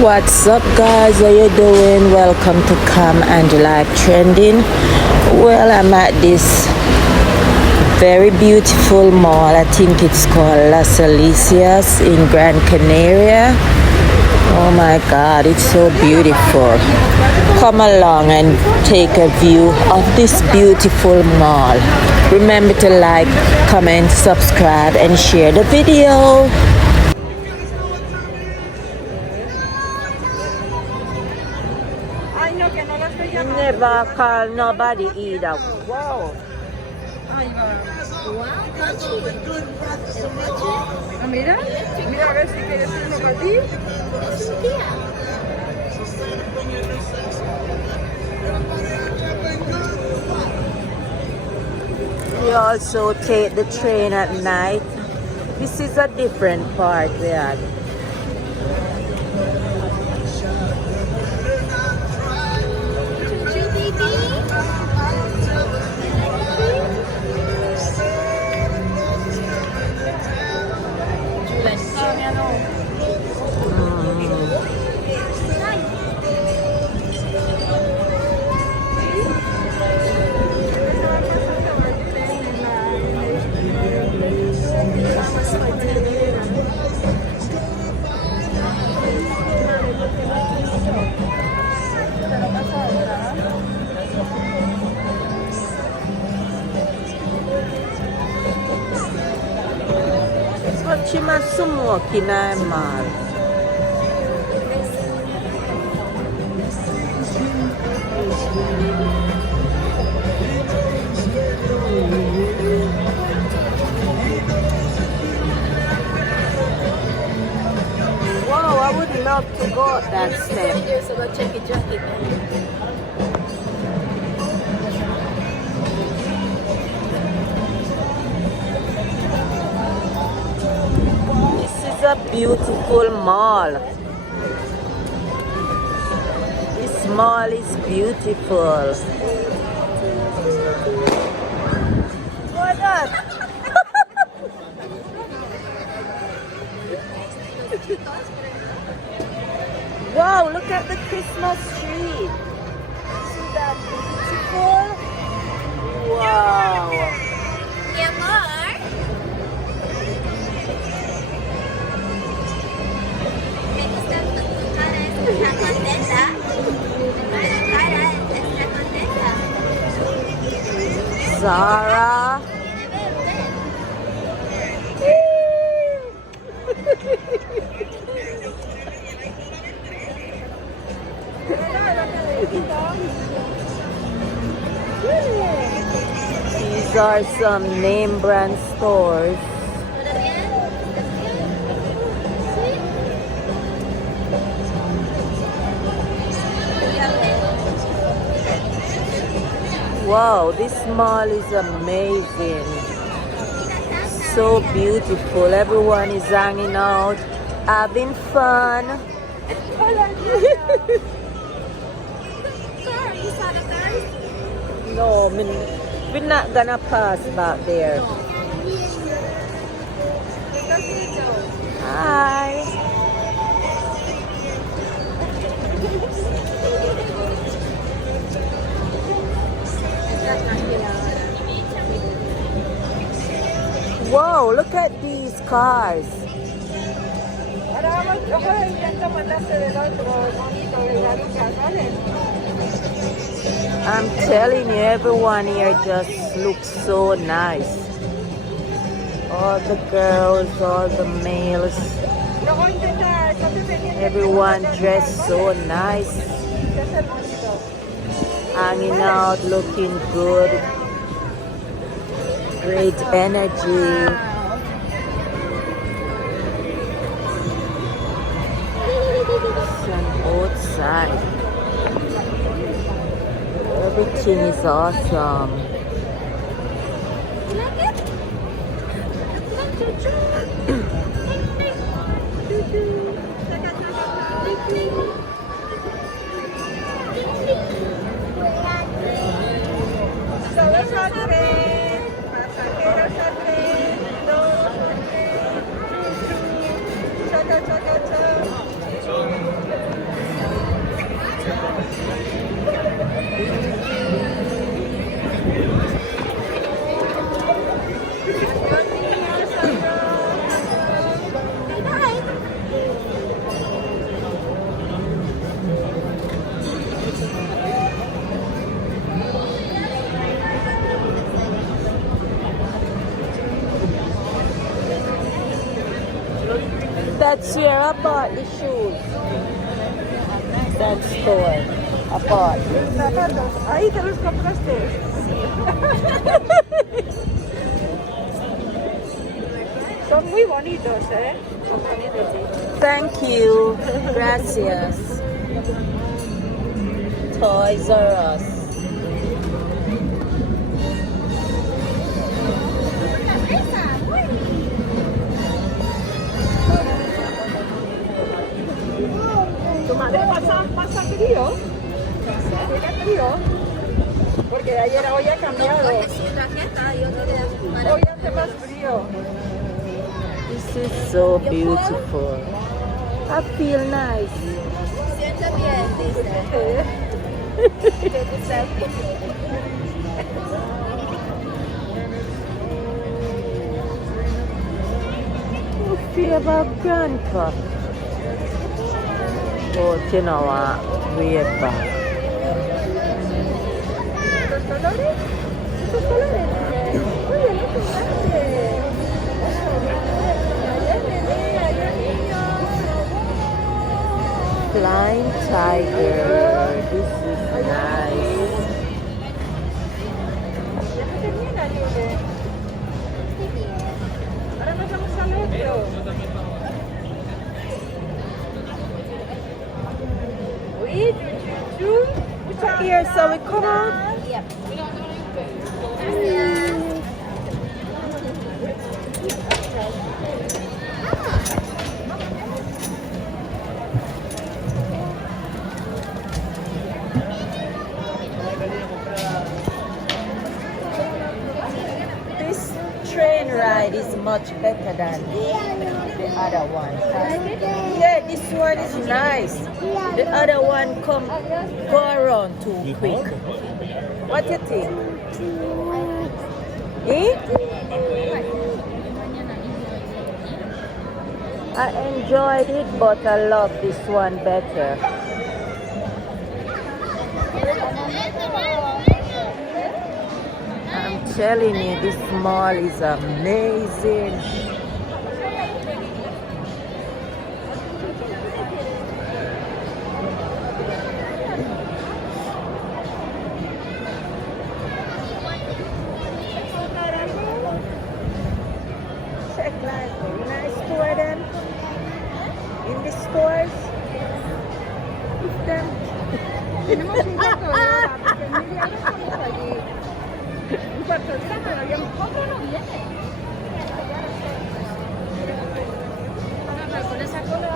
What's up, guys? How you doing? Welcome to Come and Live Trending. Well, I'm at this very beautiful mall. I think it's called Los Alisios in Gran Canaria. Oh my God, it's so beautiful. Come along and take a view of this beautiful mall. Remember to like, comment, subscribe, and share the video. Never call nobody either. Wow. Mira, mira a ver si quieres uno para ti. We also take the train at night. This is a different part there. Sumo kinaimal. Wow, I would love to go up that step. So go check your jacket. A beautiful mall. This mall is beautiful. What up? Wow, look at the Christmas tree. Isn't that beautiful? Wow. Zara. These are some name brand stores. Wow, this mall is amazing. So beautiful. Everyone is hanging out, having fun. No, we're not gonna pass back there. Hi. Whoa, look at these cars. I'm telling you, everyone here just looks so nice. All the girls, all the males. Everyone dressed so nice. Hanging out, looking good. Great energy. Sun outside. Everything is awesome. That's where I bought the shoes. That store. I bought. Ahí te los compraste. Son muy bonitos, ¿eh? Son bonitos, sí. Thank you. Gracias. Toys R Us. ¿Tu madre pasa frío? ¿Tiene frío? Porque de ayer a hoy ha cambiado. Hoy hace más frío. This is so beautiful. I feel nice. Siento bien, dice. I feel about grandpa. But you know what? Way back. ¿Los colores? ¿Esos colores? Oye, no te Flying tiger. This is nice. Ahora nos vamos al otro. Oui, here, so we come out. Yep. This train ride is much better than the other one. Yeah, this one is nice. The other one go around too quick. What you think? Eh? I enjoyed it, but I love this one better. I'm telling you, this mall is amazing. Check like nice store them in the stores. With them. Tenemos un cuarto de hora, porque Emilia no estamos allí. Un cuarto de hora, pero ya ¿cómo no viene? Con esa cola.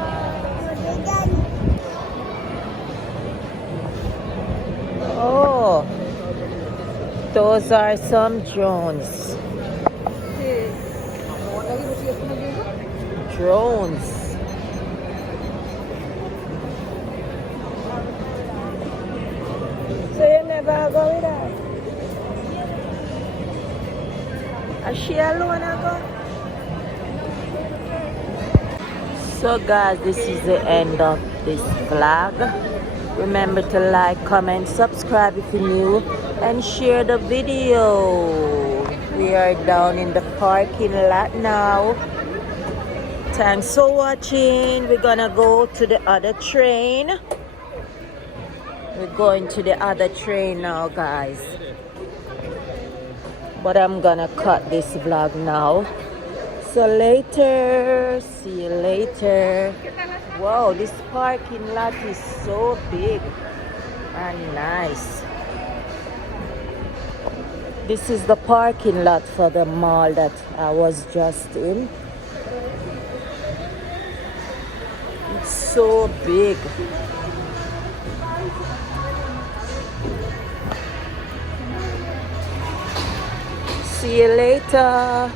Oh, those are some drones. Drones. So you never go with us? Is she alone I go? So guys, this is the end of this vlog. Remember to like, comment, subscribe if you're new, and share the video. We are down in the parking lot now. Thanks for watching. We're gonna go to the other train. We're going to the other train now, guys. But I'm gonna cut this vlog now. So later, see you later. Wow, this parking lot is so big and nice. This is the parking lot for the mall that I was just in. It's so big. See you later.